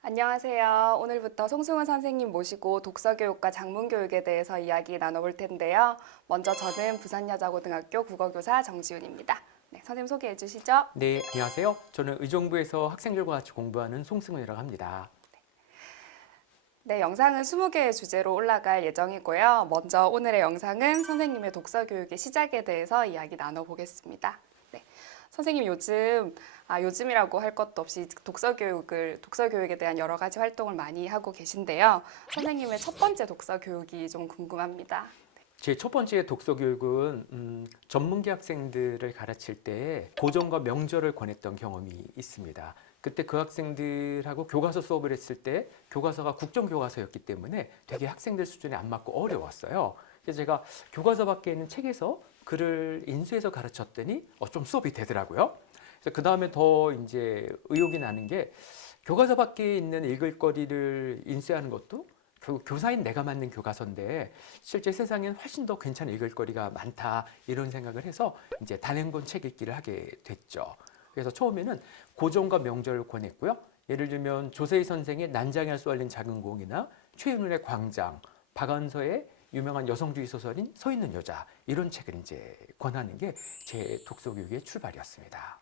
안녕하세요. 오늘부터 송승훈 선생님 모시고 독서교육과 장문교육에 대해서 이야기 나눠볼 텐데요. 먼저 저는 부산여자고등학교 국어교사 정지훈입니다. 네, 선생님 소개해 주시죠. 네, 안녕하세요. 저는 의정부에서 학생들과 같이 공부하는 송승훈이라고 합니다. 네, 영상은 20개의 주제로 올라갈 예정이고요. 먼저 오늘의 영상은 선생님의 독서교육의 시작에 대해서 이야기 나눠보겠습니다. 네, 선생님 요즘이라고 할 것도 없이 독서교육에 대한 여러 가지 활동을 많이 하고 계신데요. 선생님의 첫 번째 독서교육이 좀 궁금합니다. 제 첫 번째 독서 교육은 전문기 학생들을 가르칠 때 고전과 명절을 권했던 경험이 있습니다. 그때 그 학생들하고 교과서 수업을 했을 때 교과서가 국정교과서였기 때문에 되게 학생들 수준에 안 맞고 어려웠어요. 그래서 제가 교과서 밖에 있는 책에서 글을 인수해서 가르쳤더니 좀 수업이 되더라고요. 그래서 그 다음에 더 이제 의욕이 나는 게 교과서 밖에 있는 읽을 거리를 인쇄하는 것도 교사인 내가 만든 교과서인데 실제 세상엔 훨씬 더 괜찮은 읽을 거리가 많다 이런 생각을 해서 이제 단행본 책 읽기를 하게 됐죠. 그래서 처음에는 고전과 명절을 권했고요. 예를 들면 조세희 선생의 난장에 쏘알린 작은 공이나 최은울의 광장, 박완서의 유명한 여성주의 소설인 서 있는 여자 이런 책을 이제 권하는 게 제 독서 교육의 출발이었습니다.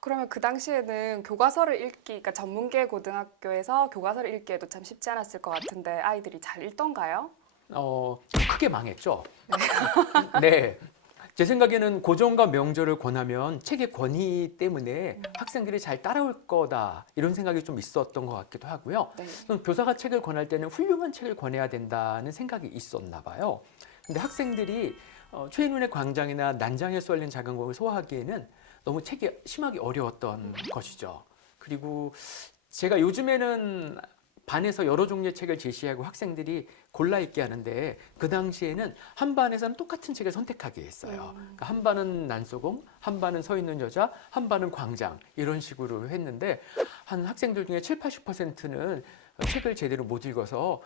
그러면 그 당시에는 교과서를 읽기, 그러니까 전문계 고등학교에서 교과서를 읽기에도 참 쉽지 않았을 것 같은데 아이들이 잘 읽던가요? 크게 망했죠. 네. 제 생각에는 고전과 명절을 권하면 책의 권위 때문에 학생들이 잘 따라올 거다 이런 생각이 좀 있었던 것 같기도 하고요. 네. 교사가 책을 권할 때는 훌륭한 책을 권해야 된다는 생각이 있었나 봐요. 근데 학생들이 최인훈의 광장이나 난장에 쏠린 작은 공을 소화하기에는 너무 책이 심하게 어려웠던 것이죠. 그리고 제가 요즘에는 반에서 여러 종류의 책을 제시하고 학생들이 골라 읽게 하는데 그 당시에는 한 반에서는 똑같은 책을 선택하게 했어요. 그러니까 한 반은 난소공, 한 반은 서 있는 여자, 한 반은 광장 이런 식으로 했는데 한 학생들 중에 7, 80%는 책을 제대로 못 읽어서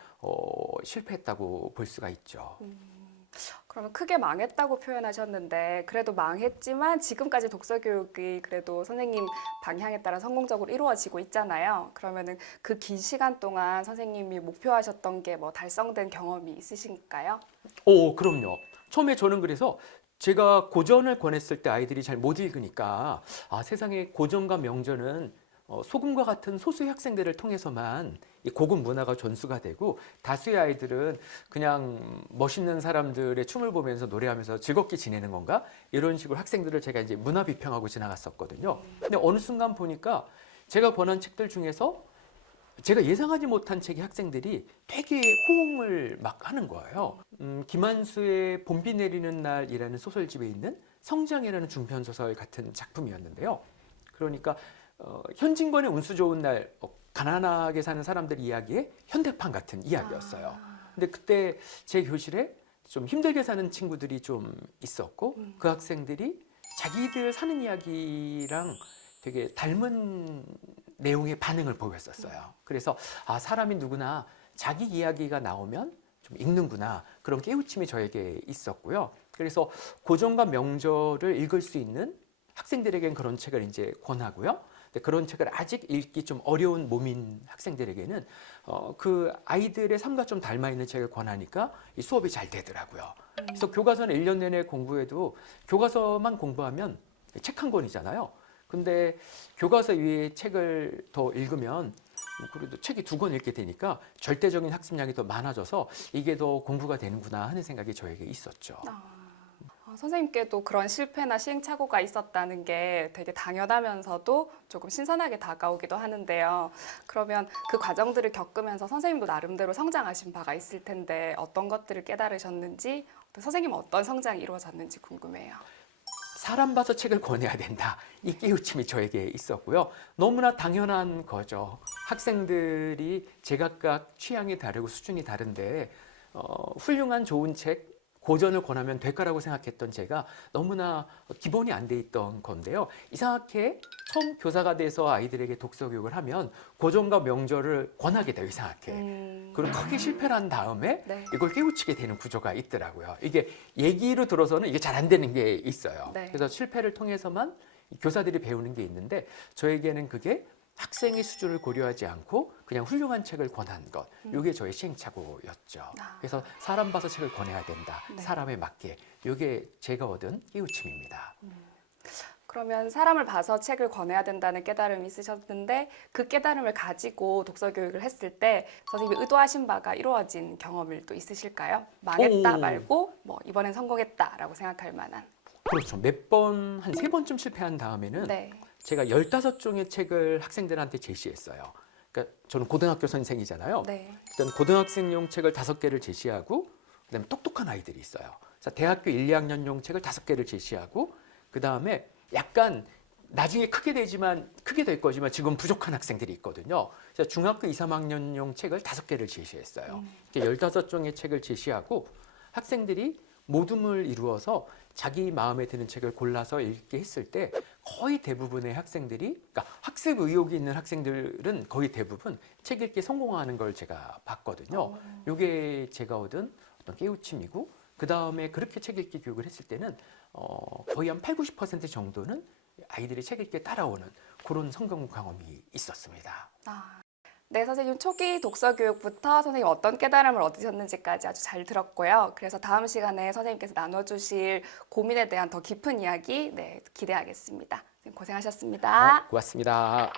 실패했다고 볼 수가 있죠. 그러면 크게 망했다고 표현하셨는데 그래도 망했지만 지금까지 독서교육이 그래도 선생님 방향에 따라 성공적으로 이루어지고 있잖아요. 그러면은 그 긴 시간 동안 선생님이 목표하셨던 게 뭐 달성된 경험이 있으신가요? 그럼요. 처음에 저는 그래서 제가 고전을 권했을 때 아이들이 잘 못 읽으니까 세상에 고전과 명전은 소금과 같은 소수의 학생들을 통해서만 이 고급 문화가 전수가 되고 다수의 아이들은 그냥 멋있는 사람들의 춤을 보면서 노래하면서 즐겁게 지내는 건가? 이런 식으로 학생들을 제가 이제 문화 비평하고 지나갔었거든요. 근데 어느 순간 보니까 제가 권한 책들 중에서 제가 예상하지 못한 책의 학생들이 되게 호응을 막 하는 거예요. 김한수의 봄비 내리는 날이라는 소설집에 있는 성장이라는 중편소설 같은 작품이었는데요. 그러니까 현진권의 운수 좋은 날 가난하게 사는 사람들 이야기의 현대판 같은 이야기였어요. 근데 그때 제 교실에 좀 힘들게 사는 친구들이 좀 있었고 그 학생들이 자기들 사는 이야기랑 되게 닮은 내용의 반응을 보였었어요. 그래서 사람이 누구나 자기 이야기가 나오면 좀 읽는구나 그런 깨우침이 저에게 있었고요. 그래서 고전과 명절을 읽을 수 있는 학생들에겐 그런 책을 이제 권하고요. 그런 책을 아직 읽기 좀 어려운 몸인 학생들에게는 그 아이들의 삶과 좀 닮아 있는 책을 권하니까 이 수업이 잘 되더라고요. 그래서 교과서는 1년 내내 공부해도 교과서만 공부하면 책 한 권이잖아요. 근데 교과서 위에 책을 더 읽으면 그래도 책이 2권 읽게 되니까 절대적인 학습량이 더 많아져서 이게 더 공부가 되는구나 하는 생각이 저에게 있었죠. 선생님께도 그런 실패나 시행착오가 있었다는 게 되게 당연하면서도 조금 신선하게 다가오기도 하는데요. 그러면 그 과정들을 겪으면서 선생님도 나름대로 성장하신 바가 있을 텐데 어떤 것들을 깨달으셨는지, 선생님은 어떤 성장이 이루어졌는지 궁금해요. 사람 봐서 책을 권해야 된다. 이 깨우침이 저에게 있었고요. 너무나 당연한 거죠. 학생들이 제각각 취향이 다르고 수준이 다른데 훌륭한 좋은 책, 고전을 권하면 될 거라고 생각했던 제가 너무나 기본이 안 돼 있던 건데요. 이상하게 처음 교사가 돼서 아이들에게 독서 교육을 하면 고전과 명절을 권하게 돼요. 이상하게. 그리고 크게 실패를 한 다음에 네. 이걸 깨우치게 되는 구조가 있더라고요. 이게 얘기로 들어서는 이게 잘 안 되는 게 있어요. 네. 그래서 실패를 통해서만 교사들이 배우는 게 있는데 저에게는 그게 학생의 수준을 고려하지 않고 그냥 훌륭한 책을 권한 것, 이게 저의 시행착오였죠. 아. 그래서 사람 봐서 책을 권해야 된다. 네. 사람에 맞게. 이게 제가 얻은 깨우침입니다. 그러면 사람을 봐서 책을 권해야 된다는 깨달음이 있으셨는데 그 깨달음을 가지고 독서 교육을 했을 때 선생님이 의도하신 바가 이루어진 경험을 또 있으실까요? 망했다 오. 말고 뭐 이번엔 성공했다라고 생각할 만한. 그렇죠. 몇 번, 한 3번쯤 실패한 다음에는 네. 제가 15종의 책을 학생들한테 제시했어요. 그러니까 저는 고등학교 선생이잖아요. 네. 일단 고등학생용 책을 5개를 제시하고 그다음에 똑똑한 아이들이 있어요. 그래서 대학교 1, 2학년용 책을 5개를 제시하고 그다음에 약간 나중에 크게 될 거지만 지금 부족한 학생들이 있거든요. 그래서 중학교 2, 3학년용 책을 5개를 제시했어요. 이렇게 15종의 책을 제시하고 학생들이 모둠을 이루어서 자기 마음에 드는 책을 골라서 읽게 했을 때 거의 대부분의 학생들이, 그러니까 학습 의욕이 있는 학생들은 거의 대부분 책 읽기에 성공하는 걸 제가 봤거든요. 이게 제가 얻은 어떤 깨우침이고, 그 다음에 그렇게 책 읽기 교육을 했을 때는 거의 한 8, 90% 정도는 아이들이 책 읽기에 따라오는 그런 성공 경험이 있었습니다. 아. 네, 선생님 초기 독서 교육부터 선생님 어떤 깨달음을 얻으셨는지까지 아주 잘 들었고요. 그래서 다음 시간에 선생님께서 나눠주실 고민에 대한 더 깊은 이야기 기대하겠습니다. 선생님 고생하셨습니다. 고맙습니다.